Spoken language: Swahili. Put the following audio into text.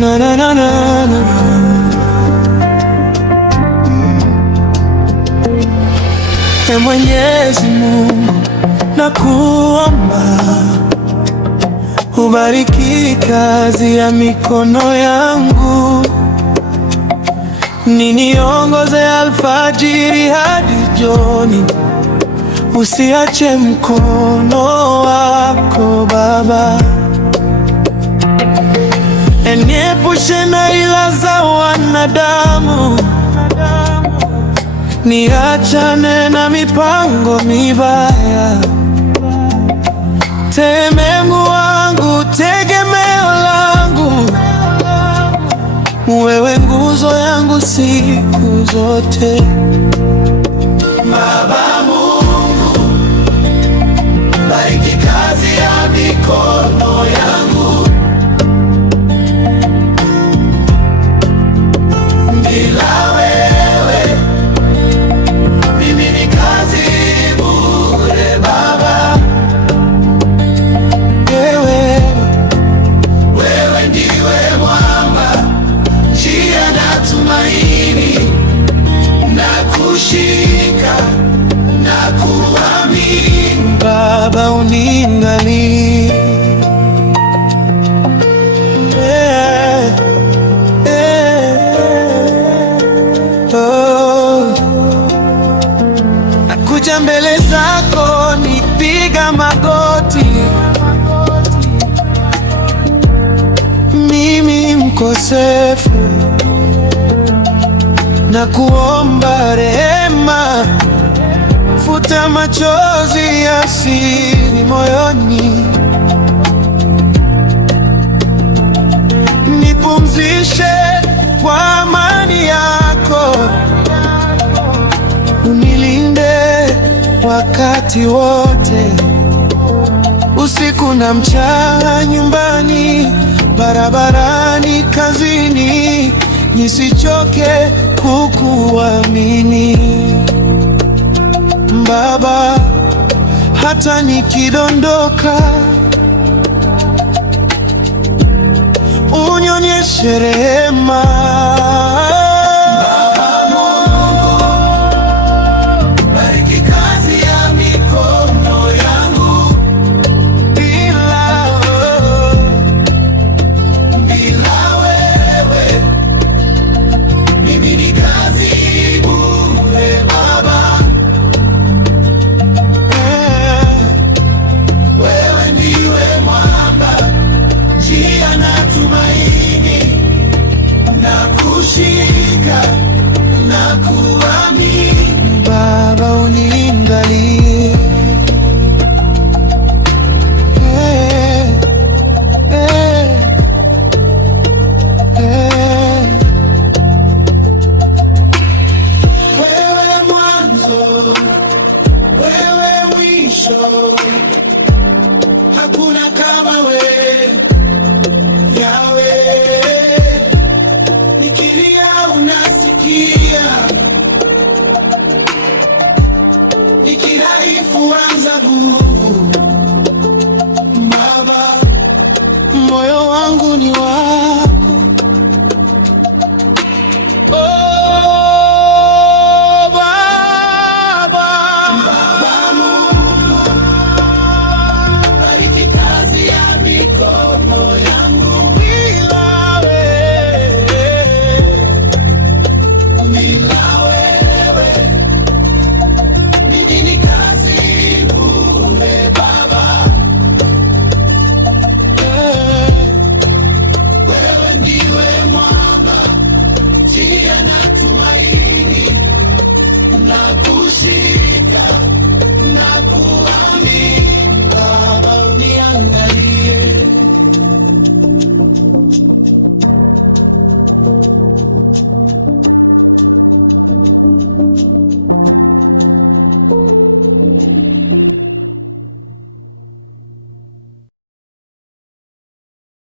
Na, na, na, na, na. Mwenyezi Mungu, nakuomba ubariki kazi ya mikono yangu, niniongoze alfajiri hadi jioni, usiache mkono wako Baba. Niepushe na ila za wanadamu, niachane na mipango mibaya. Mungu wangu, tegemeo langu, wewe nguzo yangu siku zote. Baba Mungu, bariki kazi ya mikono yangu, bila wewe mimi ni kazi bure. Baba, wewe ndiwe mwamba, njia na tumaini, na kushika na kuamini. Baba, uniangalie, nakuja mbele zako nipiga magoti, mimi mkosefu, na kuomba rehema, futa machozi ya siri moyoni, nipumzishe kwa amani yako, unilinde wakati wote, usiku na mchana, nyumbani, barabarani, kazini, nisichoke kukuamini Baba, hata nikidondoka, unionyeshe rehema. Na kuamini. Baba, uniangalie, Wewe mwanzo, wewe mwisho, hakuna kama wewe Yahweh. Nikilia unasikia, nikidhaifu anza nguvu. Baba, moyo wangu ni